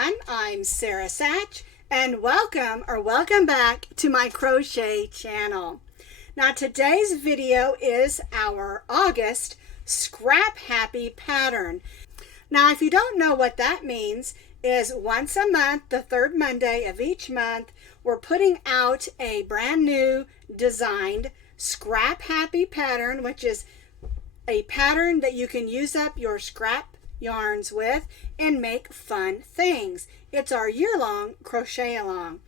everyone, I'm Sara Sach, and welcome back to my crochet channel. Now today's video is our August Scrap Happy pattern. Now if you don't know what that means, is once a month, the third Monday of each month, we're putting out a brand new designed Scrap Happy pattern, which is a pattern that you can use up your scrap yarns with and make fun things. It's our year-long crochet along.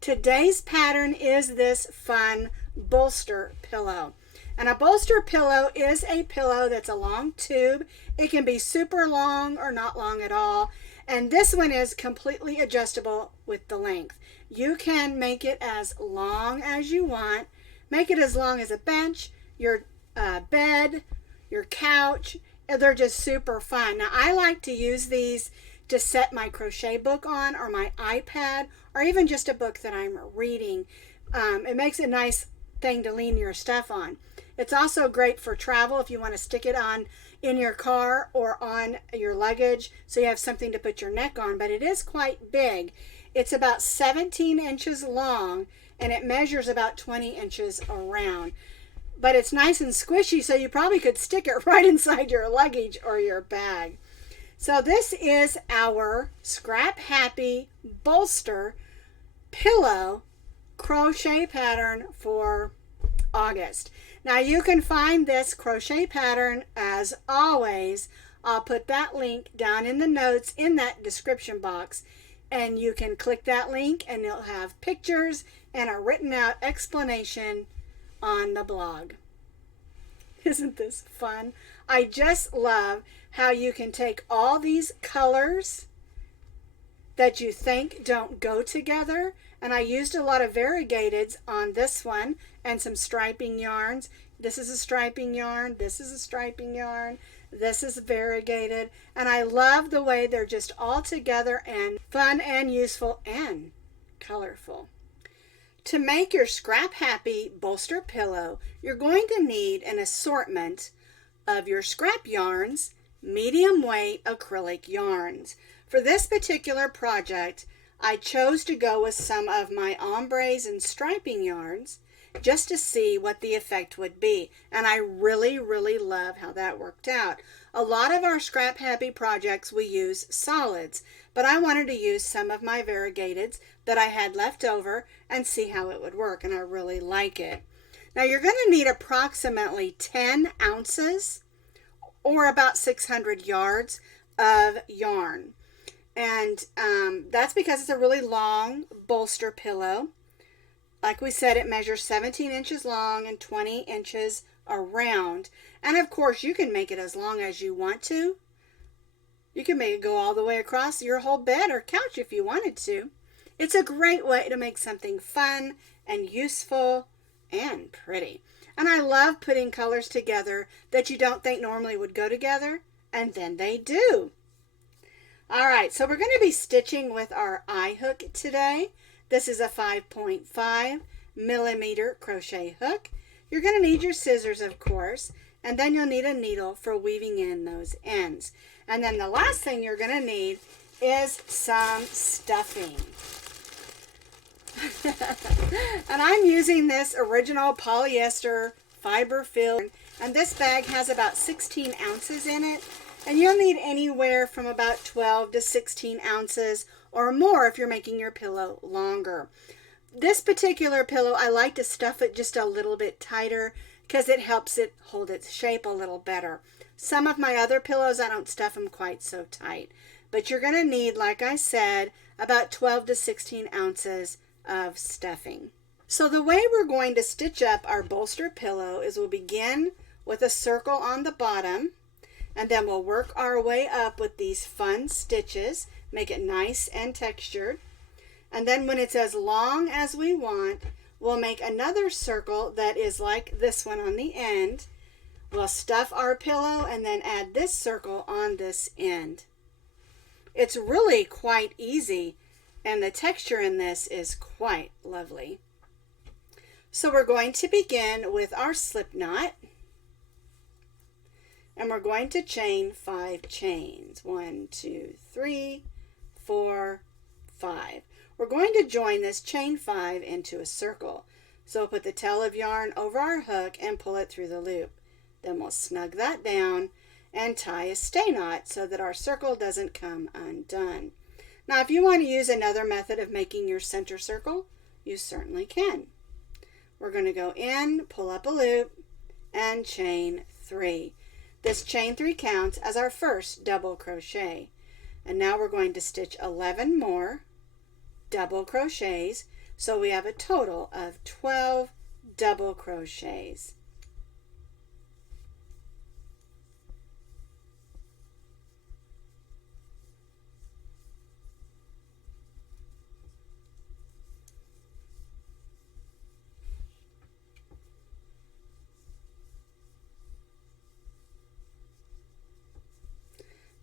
Today's pattern is this fun bolster pillow. And a bolster pillow is a pillow that's a long tube. It can be super long or not long at all. And this one is completely adjustable with the length. You can make it as long as you want. Make it as long as a bench, your bed, your couch. They're just super fun. Now I like to use these to set my crochet book on, or my iPad, or even just a book that I'm reading. It makes a nice thing to lean your stuff on. It's also great for travel if you want to stick it on in your car or on your luggage so you have something to put your neck on, but it is quite big. It's about 17 inches long and it measures about 20 inches around. But it's nice and squishy, so you probably could stick it right inside your luggage or your bag. So this is our Scrap Happy Bolster Pillow crochet pattern for August. Now you can find this crochet pattern, as always, I'll put that link down in the notes in that description box, and you can click that link and it'll have pictures and a written out explanation on the blog. Isn't this fun? I just love how you can take all these colors that you think don't go together, and I used a lot of variegateds on this one and some striping yarns. This is a striping yarn, this is a striping yarn, this is variegated, and I love the way they're just all together and fun and useful and colorful. To make your Scrap Happy bolster pillow, you're going to need an assortment of your scrap yarns, medium weight acrylic yarns. For this particular project, I chose to go with some of my ombres and striping yarns just to see what the effect would be. And I really love how that worked out. A lot of our Scrap Happy projects we use solids, but I wanted to use some of my variegateds that I had left over and see how it would work, and I really like it. Now you're going to need approximately 10 ounces or about 600 yards of yarn. And that's because it's a really long bolster pillow. Like we said, it measures 17 inches long and 20 inches around. And of course, you can make it as long as you want to. You can make it go all the way across your whole bed or couch if you wanted to. It's a great way to make something fun and useful and pretty. And I love putting colors together that you don't think normally would go together, and then they do. All right, so we're going to be stitching with our eye hook today. This is a 5.5 millimeter crochet hook. You're going to need your scissors, of course, and then you'll need a needle for weaving in those ends. And then the last thing you're going to need is some stuffing. And I'm using this original polyester fiber filled, and this bag has about 16 ounces in it, and you'll need anywhere from about 12 to 16 ounces or more if you're making your pillow longer. This particular pillow, I like to stuff it just a little bit tighter because it helps it hold its shape a little better. Some of my other pillows, I don't stuff them quite so tight, but you're going to need, like I said, about 12 to 16 ounces of stuffing. So the way we're going to stitch up our bolster pillow is we'll begin with a circle on the bottom, and then we'll work our way up with these fun stitches, make it nice and textured. And then when it's as long as we want, we'll make another circle that is like this one on the end. We'll stuff our pillow and then add this circle on this end. It's really quite easy, and the texture in this is quite lovely. So we're going to begin with our slip knot, and we're going to chain 5 chains. 1, 2, 3, 4, 5. We're going to join this chain 5 into a circle. So we'll put the tail of yarn over our hook and pull it through the loop. Then we'll snug that down and tie a stay knot so that our circle doesn't come undone. Now, if you want to use another method of making your center circle, you certainly can. We're going to go in, pull up a loop, and chain 3. This chain 3 counts as our first double crochet. And now we're going to stitch 11 more double crochets, so we have a total of 12 double crochets.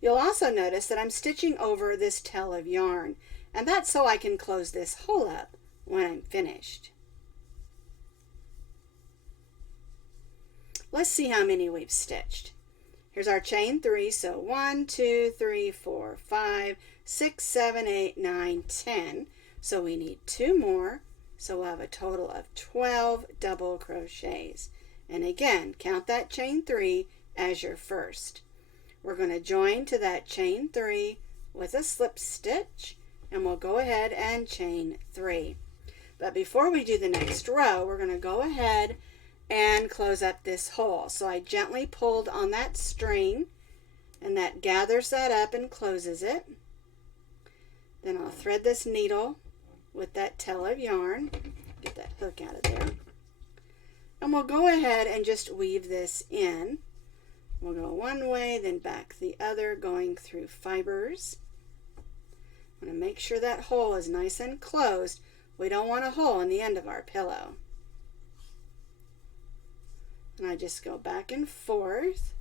You'll also notice that I'm stitching over this tail of yarn, and that's so I can close this hole up when I'm finished. Let's see how many we've stitched. Here's our chain 3, so 1, 2, 3, 4, 5, 6, 7, 8, 9, 10. So we need 2 more, so we'll have a total of 12 double crochets. And again, count that chain 3 as your first. We're going to join to that chain 3 with a slip stitch, and we'll go ahead and chain 3. But before we do the next row, we're going to go ahead and close up this hole. So I gently pulled on that string, and that gathers that up and closes it. Then I'll thread this needle with that tail of yarn. Get that hook out of there. And we'll go ahead and just weave this in. We'll go one way, then back the other, going through fibers. I'm going to make sure that hole is nice and closed. We don't want a hole in the end of our pillow. And I just go back and forth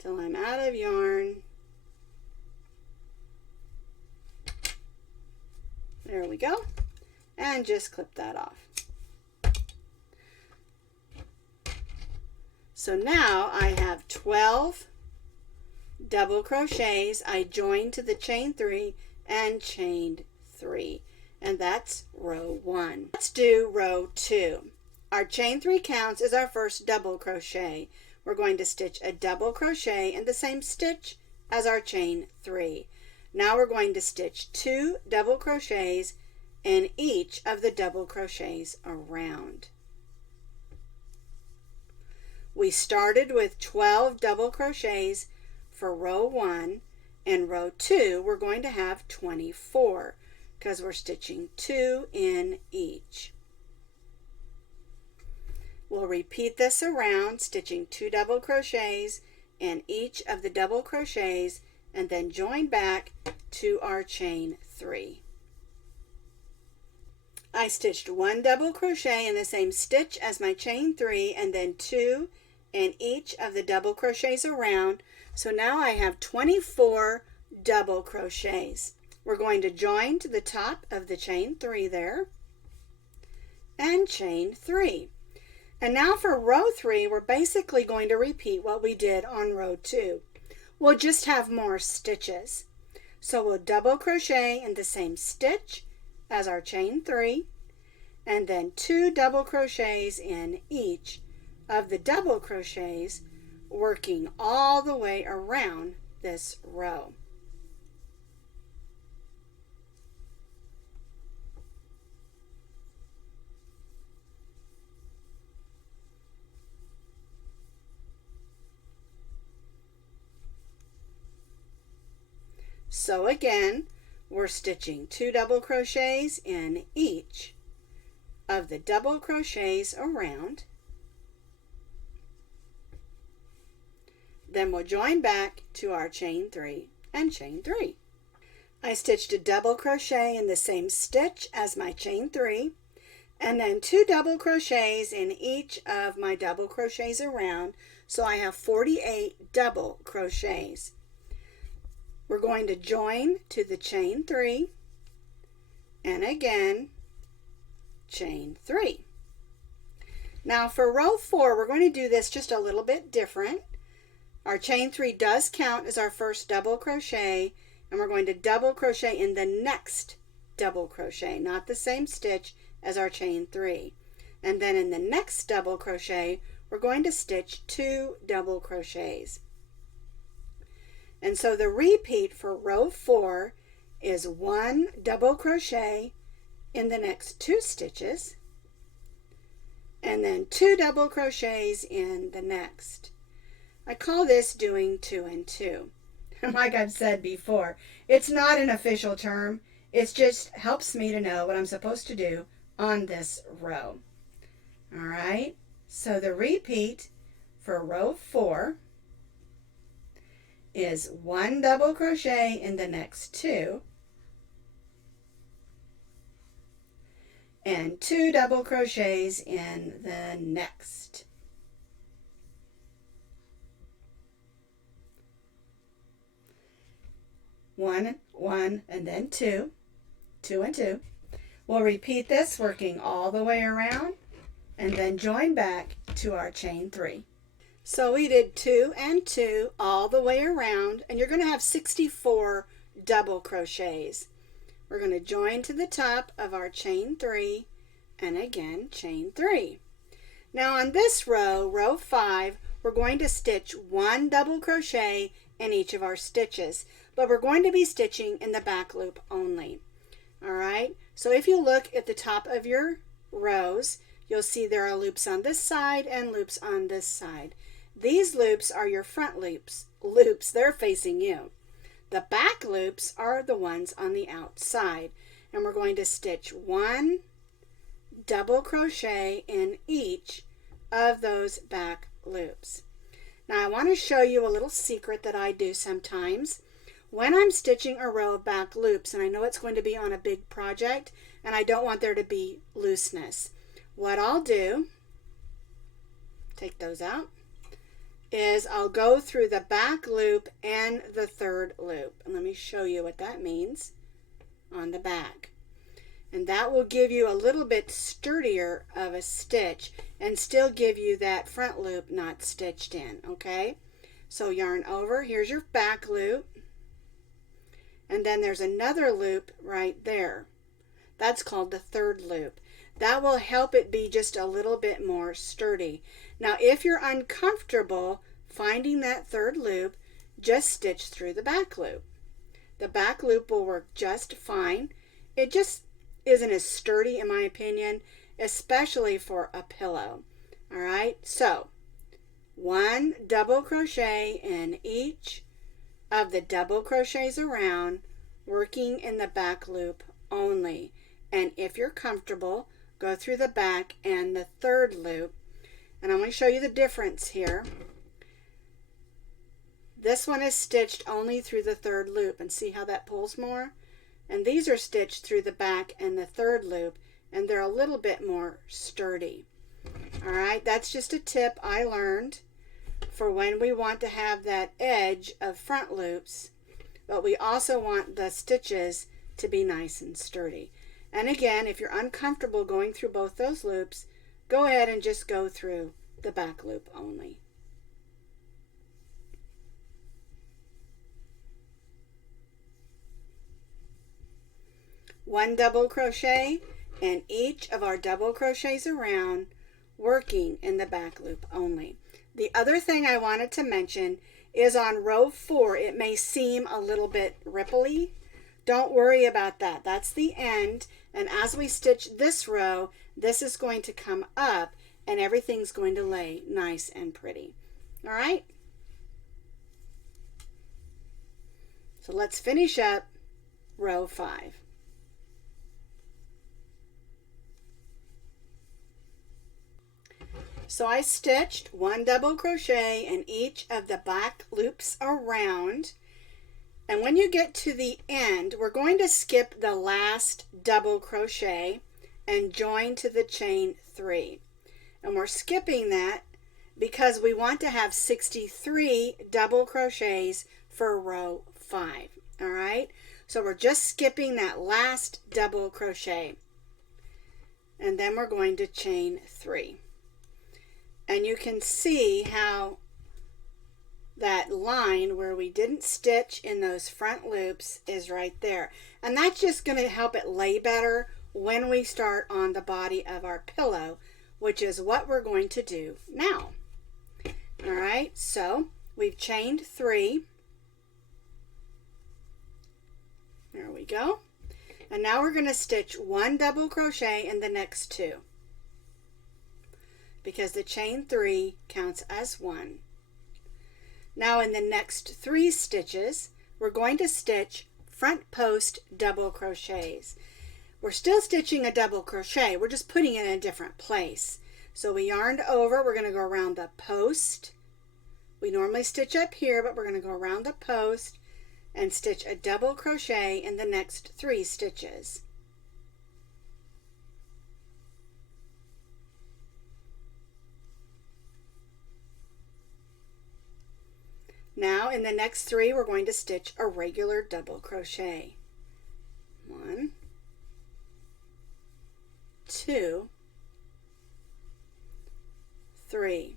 till I'm out of yarn. There we go. And just clip that off. So now I have 12 double crochets. I joined to the chain 3 and chained 3. And that's row 1. Let's do row 2. Our chain 3 counts as our first double crochet. We're going to stitch a double crochet in the same stitch as our chain 3. Now we're going to stitch 2 double crochets in each of the double crochets around. We started with 12 double crochets for row 1, and row 2 we're going to have 24 because we're stitching 2 in each. We'll repeat this around, stitching 2 double crochets in each of the double crochets and then join back to our chain 3. I stitched 1 double crochet in the same stitch as my chain 3 and then 2 in each of the double crochets around. So now I have 24 double crochets. We're going to join to the top of the chain 3 there and chain 3. And now for row 3, we're basically going to repeat what we did on row 2. We'll just have more stitches. So we'll double crochet in the same stitch as our chain 3 and then 2 double crochets in each of the double crochets, working all the way around this row. So again, we're stitching 2 double crochets in each of the double crochets around. Then we'll join back to our chain 3 and chain 3. I stitched a double crochet in the same stitch as my chain 3 and then 2 double crochets in each of my double crochets around, so I have 48 double crochets. We're going to join to the chain 3 and again chain 3. Now for row 4, we're going to do this just a little bit different. Our chain 3 does count as our first double crochet, and we're going to double crochet in the next double crochet, not the same stitch as our chain 3. And then in the next double crochet, we're going to stitch 2 double crochets. And so the repeat for row 4 is 1 double crochet in the next 2 stitches, and then 2 double crochets in the next. I call this doing 2 and 2. And like I've said before, it's not an official term. It just helps me to know what I'm supposed to do on this row. All right, so the repeat for row 4 is 1 double crochet in the next 2 and 2 double crochets in the next. One, and then 2, 2 and 2. We'll repeat this working all the way around and then join back to our chain 3. So we did 2 and 2 all the way around, and you're going to have 64 double crochets. We're going to join to the top of our chain 3 and again chain 3. Now on this row, row 5, we're going to stitch 1 double crochet in each of our stitches, but we're going to be stitching in the back loop only. All right, so if you look at the top of your rows, you'll see there are loops on this side and loops on this side. These loops are your front loops. They're facing you. The back loops are the ones on the outside, and we're going to stitch 1 double crochet in each of those back loops. Now I want to show you a little secret that I do sometimes. When I'm stitching a row of back loops, and I know it's going to be on a big project, and I don't want there to be looseness, what I'll do, take those out, is I'll go through the back loop and the third loop. And let me show you what that means on the back. And that will give you a little bit sturdier of a stitch and still give you that front loop not stitched in, okay? So yarn over, here's your back loop, and then there's another loop right there. That's called the third loop. That will help it be just a little bit more sturdy. Now if you're uncomfortable finding that third loop, just stitch through the back loop. The back loop will work just fine. It just isn't as sturdy in my opinion, especially for a pillow. All right, so 1 double crochet in each of the double crochets around, working in the back loop only. And if you're comfortable, go through the back and the third loop. And I'm going to show you the difference here. This one is stitched only through the third loop, and see how that pulls more? And these are stitched through the back and the third loop, and they're a little bit more sturdy. All right, that's just a tip I learned for when we want to have that edge of front loops, but we also want the stitches to be nice and sturdy. And again, if you're uncomfortable going through both those loops, go ahead and just go through the back loop only. One double crochet in each of our double crochets around, working in the back loop only. The other thing I wanted to mention is on row 4, it may seem a little bit ripply. Don't worry about that. That's the end. And as we stitch this row, this is going to come up and everything's going to lay nice and pretty. All right? So let's finish up row 5. So I stitched 1 double crochet in each of the back loops around. And when you get to the end, we're going to skip the last double crochet and join to the chain 3. And we're skipping that because we want to have 63 double crochets for row 5. All right, so we're just skipping that last double crochet, and then we're going to chain 3. And you can see how that line where we didn't stitch in those front loops is right there. And that's just going to help it lay better when we start on the body of our pillow, which is what we're going to do now. All right, so we've chained 3. There we go. And now we're going to stitch 1 double crochet in the next 2, because the chain 3 counts as 1. Now in the next 3 stitches, we're going to stitch front post double crochets. We're still stitching a double crochet, we're just putting it in a different place. So we yarned over, we're going to go around the post. We normally stitch up here, but we're going to go around the post and stitch a double crochet in the next 3 stitches. Now in the next 3 we're going to stitch a regular double crochet. 1, 2, 3.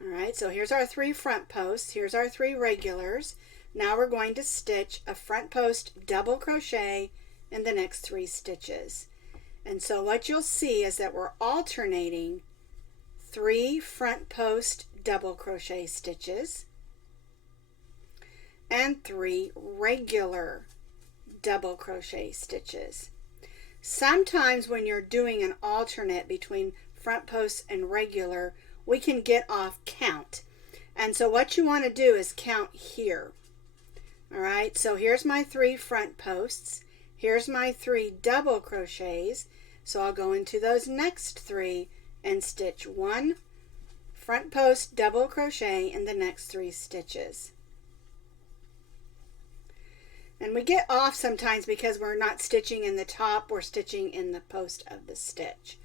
All right, so here's our 3 front posts, here's our 3 regulars. Now we're going to stitch a front post double crochet in the next 3 stitches. And so what you'll see is that we're alternating 3 front post double crochet stitches and 3 regular double crochet stitches. Sometimes when you're doing an alternate between front posts and regular, we can get off count. And so what you want to do is count here. All right, so here's my 3 front posts. Here's my 3 double crochets. So I'll go into those next 3 and stitch 1 front post double crochet in the next 3 stitches. And we get off sometimes because we're not stitching in the top, we're stitching in the post of the stitch.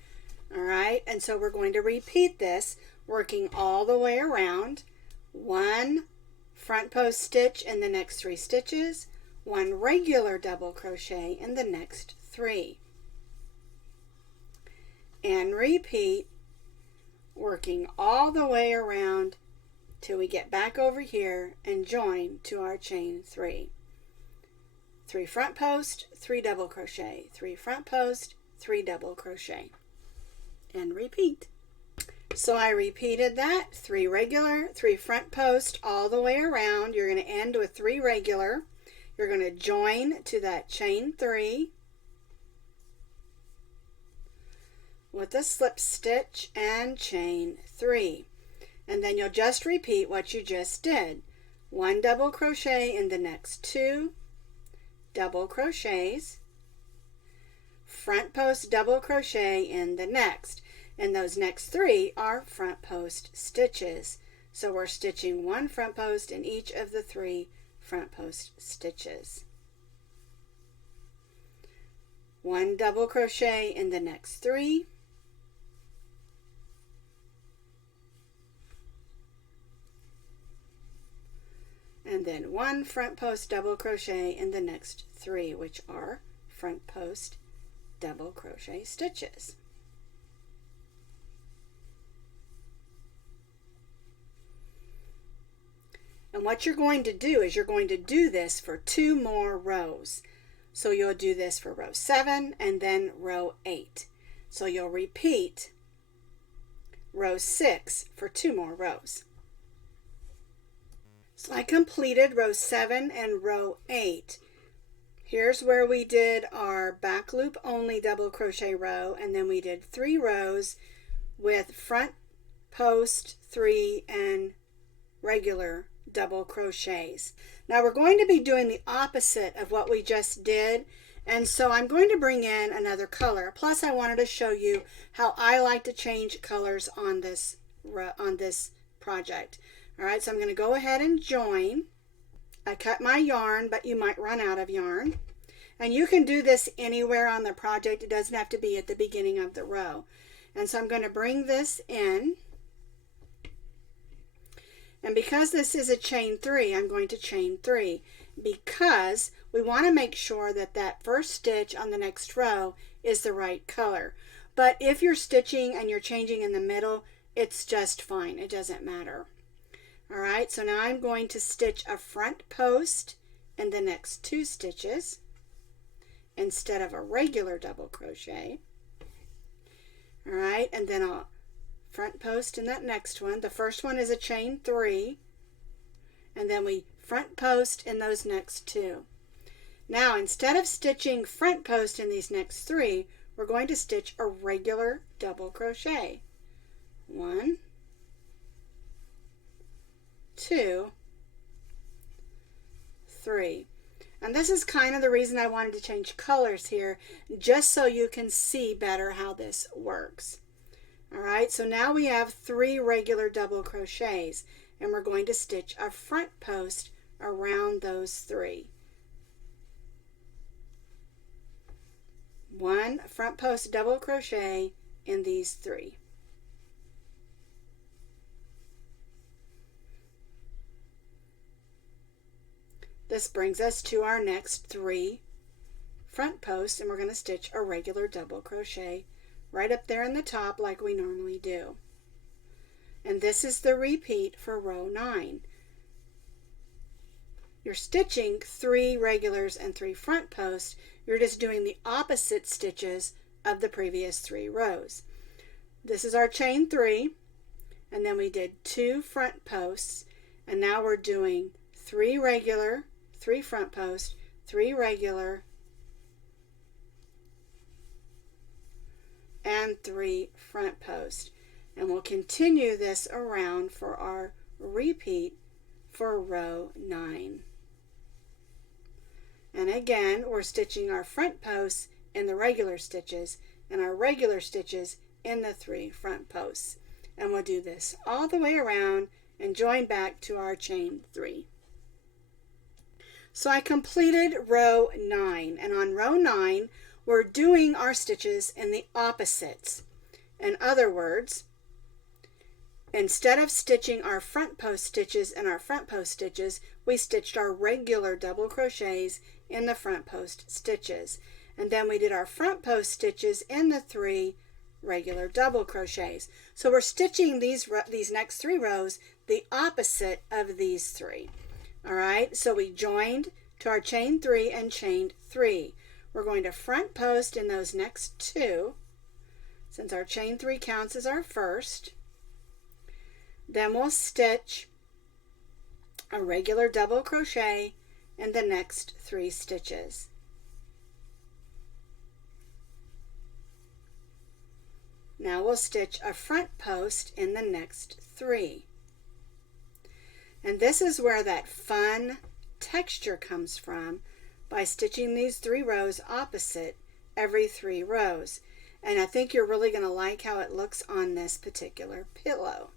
All right, and so we're going to repeat this, working all the way around. 1 front post stitch in the next 3 stitches, 1 regular double crochet in the next 3. And repeat, working all the way around till we get back over here and join to our chain 3. 3 front post, 3 double crochet, 3 front post, 3 double crochet, and repeat. So I repeated that, 3 regular, 3 front post all the way around. You're going to end with 3 regular. You're going to join to that chain 3 with a slip stitch and chain 3. And then you'll just repeat what you just did. 1 double crochet in the next 2 double crochets, front post double crochet in the next. And those next 3 are front post stitches. So we're stitching 1 front post in each of the 3 front post stitches. 1 double crochet in the next 3. And then 1 front post double crochet in the next 3, which are front post double crochet stitches. And what you're going to do is you're going to do this for 2 more rows. So you'll do this for row 7 and then row 8. So you'll repeat row 6 for 2 more rows. So I completed row 7 and row 8. Here's where we did our back loop only double crochet row, and then we did 3 rows with front post 3 and regular double crochets. Now we're going to be doing the opposite of what we just did, and so I'm going to bring in another color. Plus I wanted to show you how I like to change colors on this project. All right, so I'm going to go ahead and join. I cut my yarn, but you might run out of yarn. And you can do this anywhere on the project. It doesn't have to be at the beginning of the row. And so I'm going to bring this in. And because this is a chain 3, I'm going to chain 3 because we want to make sure that that first stitch on the next row is the right color. But if you're stitching and you're changing in the middle, it's just fine. It doesn't matter. All right, so now I'm going to stitch a front post in the next 2 stitches instead of a regular double crochet. All right, and then I'll front post in that next one. The first one is a chain 3, and then we front post in those next 2. Now, instead of stitching front post in these next 3, we're going to stitch a regular double crochet. 1, 2, 3. And this is kind of the reason I wanted to change colors here, just so you can see better how this works. All right, so now we have 3 regular double crochets, and we're going to stitch a front post around those 3. 1 front post double crochet in these 3. This brings us to our next 3 front posts, and we're going to stitch a regular double crochet right up there in the top like we normally do. And this is the repeat for row 9. You're stitching 3 regulars and 3 front posts. You're just doing the opposite stitches of the previous 3 rows. This is our chain 3, and then we did 2 front posts, and now we're doing 3 regular, 3 front posts, 3 regular, and 3 front posts. And we'll continue this around for our repeat for row 9. And again, we're stitching our front posts in the regular stitches and our regular stitches in the 3 front posts. And we'll do this all the way around and join back to our chain 3. So I completed row 9, and on row 9 we're doing our stitches in the opposites. In other words, instead of stitching our front post stitches in our front post stitches, we stitched our regular double crochets in the front post stitches, and then we did our front post stitches in the 3 regular double crochets. So we're stitching these next 3 rows the opposite of these 3. All right, so we joined to our chain 3 and chained 3. We're going to front post in those next 2, since our chain 3 counts as our first. Then we'll stitch a regular double crochet in the next 3 stitches. Now we'll stitch a front post in the next 3. And this is where that fun texture comes from, by stitching these 3 rows opposite every 3 rows. And I think you're really going to like how it looks on this particular pillow.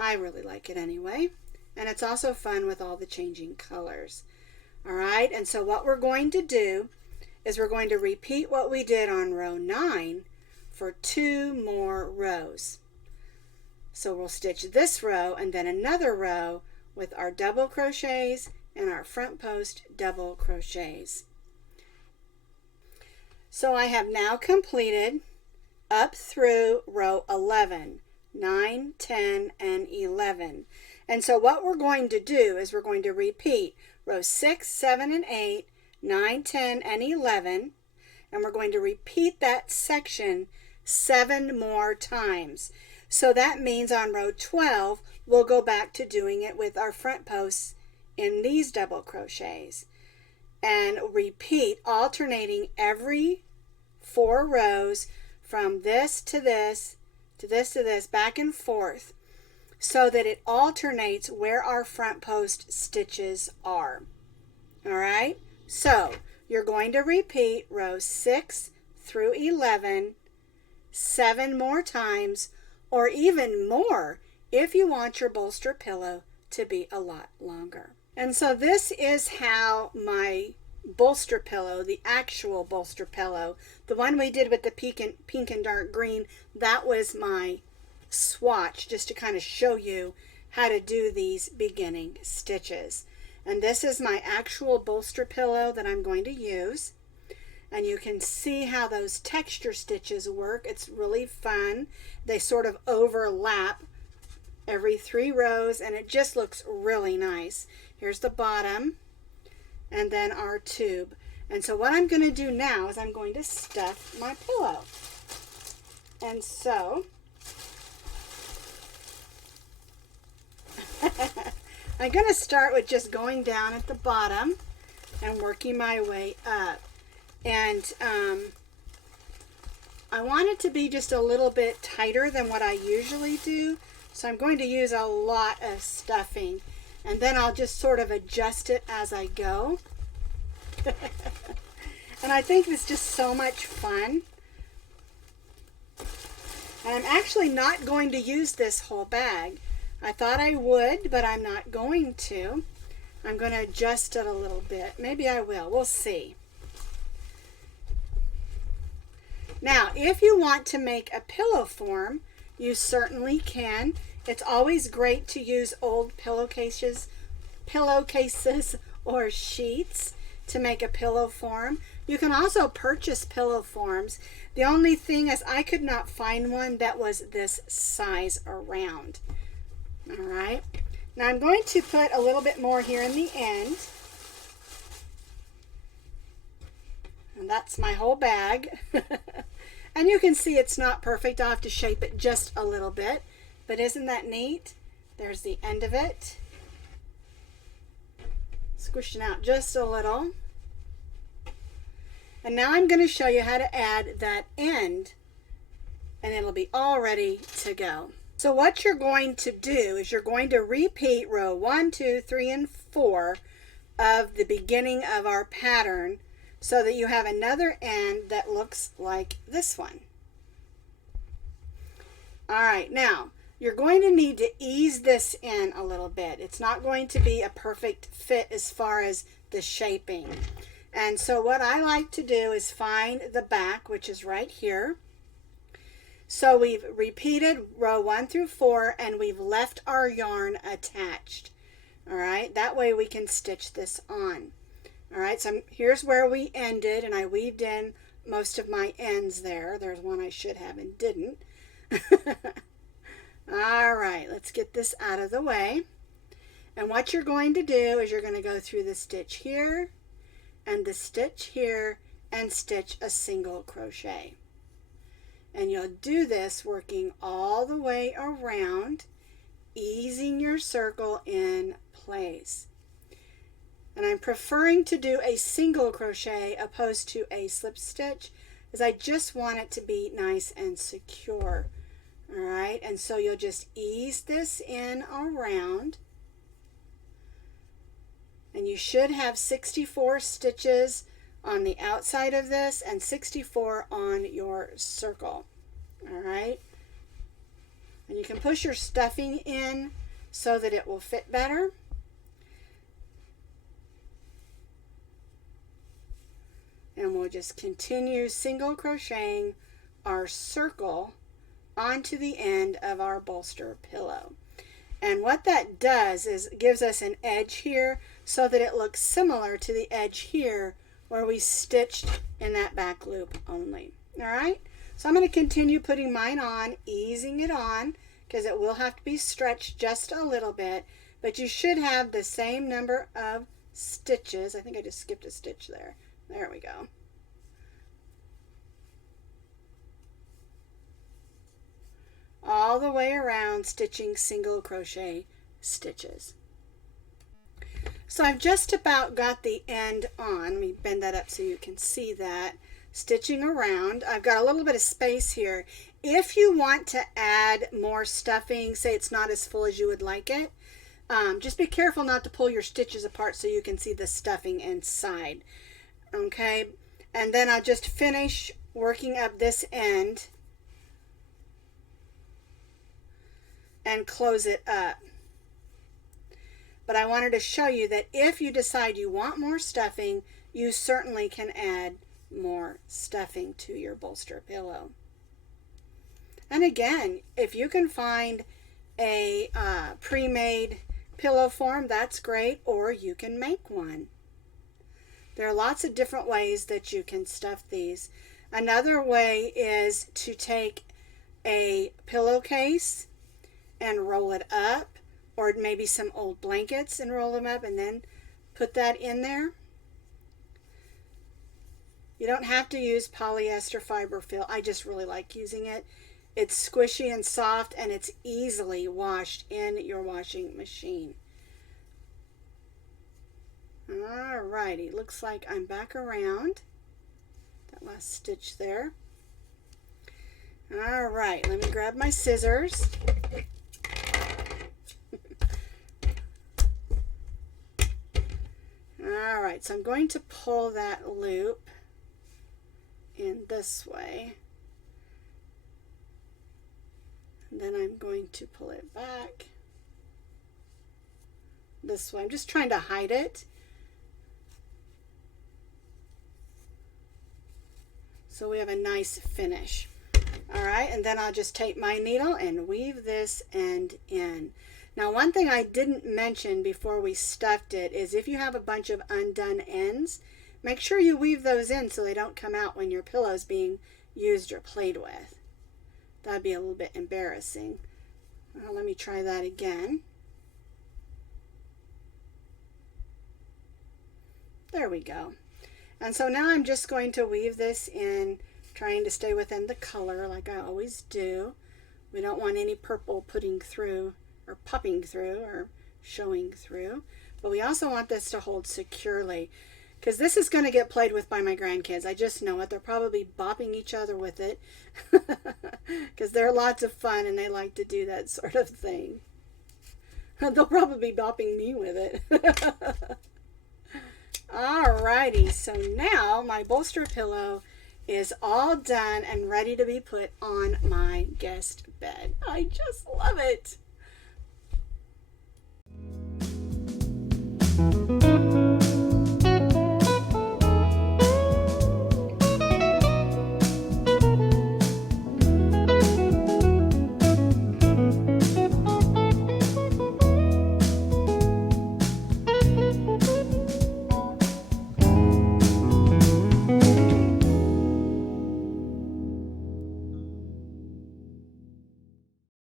I really like it anyway. And it's also fun with all the changing colors. All right, and so what we're going to do is we're going to repeat what we did on row 9 for 2 more rows. So we'll stitch this row and then another row with our double crochets and our front post double crochets. So I have now completed up through row 11, 9, 10, and 11. And so what we're going to do is we're going to repeat row 6, 7, and 8, 9, 10, and 11, and we're going to repeat that section 7 more times. So that means on row 12, we'll go back to doing it with our front posts in these double crochets and repeat, alternating every 4 rows from this to this, to this to this, back and forth, so that it alternates where our front post stitches are. All right, so you're going to repeat rows 6 through 11 7 more times, or even more if you want your bolster pillow to be a lot longer. And so this is how my bolster pillow, the actual bolster pillow, the one we did with the pink and dark green, that was my swatch, just to kind of show you how to do these beginning stitches. And this is my actual bolster pillow that I'm going to use. And you can see how those texture stitches work. It's really fun. They sort of overlap every 3 rows, and it just looks really nice. Here's the bottom, and then our tube. And so what I'm going to do now is I'm going to stuff my pillow. And so I'm going to start with just going down at the bottom and working my way up. And I want it to be just a little bit tighter than what I usually do. So I'm going to use a lot of stuffing. And then I'll just sort of adjust it as I go. And I think it's just so much fun. And I'm actually not going to use this whole bag. I thought I would, but I'm not going to. I'm going to adjust it a little bit. Maybe I will. We'll see. Now, if you want to make a pillow form, you certainly can. It's always great to use old pillowcases or sheets to make a pillow form. You can also purchase pillow forms. The only thing is I could not find one that was this size around. All right. Now I'm going to put a little bit more here in the end. And that's my whole bag. And you can see it's not perfect. I'll have to shape it just a little bit. But isn't that neat? There's the end of it. Squishing out just a little. And now I'm going to show you how to add that end. And it'll be all ready to go. So what you're going to do is you're going to repeat row 1, 2, 3, and 4 of the beginning of our pattern so that you have another end that looks like this one. All right, now you're going to need to ease this in a little bit. It's not going to be a perfect fit as far as the shaping. And so what I like to do is find the back, which is right here. So we've repeated row 1 through 4 and we've left our yarn attached. All right, that way we can stitch this on. All right, so here's where we ended, and I weaved in most of my ends there. There's one I should have and didn't. All right, let's get this out of the way. And what you're going to do is you're going to go through the stitch here and the stitch here and stitch a single crochet. And you'll do this working all the way around, easing your circle in place. And I'm preferring to do a single crochet opposed to a slip stitch, because I just want it to be nice and secure. All right, and so you'll just ease this in around. And you should have 64 stitches on the outside of this and 64 on your circle. All right, and you can push your stuffing in so that it will fit better. And we'll just continue single crocheting our circle onto the end of our bolster pillow. And what that does is it gives us an edge here so that it looks similar to the edge here where we stitched in that back loop only. All right, so I'm going to continue putting mine on, easing it on, because it will have to be stretched just a little bit, but you should have the same number of stitches. I think I just skipped a stitch there. There we go. All the way around, stitching single crochet stitches. So I've just about got the end on. Let me bend that up so you can see that. Stitching around. I've got a little bit of space here. If you want to add more stuffing, say it's not as full as you would like it, just be careful not to pull your stitches apart so you can see the stuffing inside. Okay, and then I'll just finish working up this end and close it up. But I wanted to show you that if you decide you want more stuffing, you certainly can add more stuffing to your bolster pillow. And again, if you can find a pre-made pillow form, that's great, or you can make one. There are lots of different ways that you can stuff these. Another way is to take a pillowcase and roll it up, or maybe some old blankets and roll them up and then put that in there. You don't have to use polyester fiber fill. I just really like using it. It's squishy and soft, and it's easily washed in your washing machine. Alrighty, looks like I'm back around that last stitch there. Alright, let me grab my scissors. Alright, so I'm going to pull that loop in this way. And then I'm going to pull it back this way. I'm just trying to hide it. So we have a nice finish. Alright, and then I'll just take my needle and weave this end in. Now, one thing I didn't mention before we stuffed it is if you have a bunch of undone ends, make sure you weave those in so they don't come out when your pillow's being used or played with. That'd be a little bit embarrassing. Well, let me try that again. There we go. And so now I'm just going to weave this in, trying to stay within the color like I always do. We don't want any purple putting through or popping through or showing through. But we also want this to hold securely, because this is going to get played with by my grandkids. I just know it. They're probably bopping each other with it because they're lots of fun and they like to do that sort of thing. They'll probably be bopping me with it. Alrighty, so now my bolster pillow is all done and ready to be put on my guest bed. I just love it.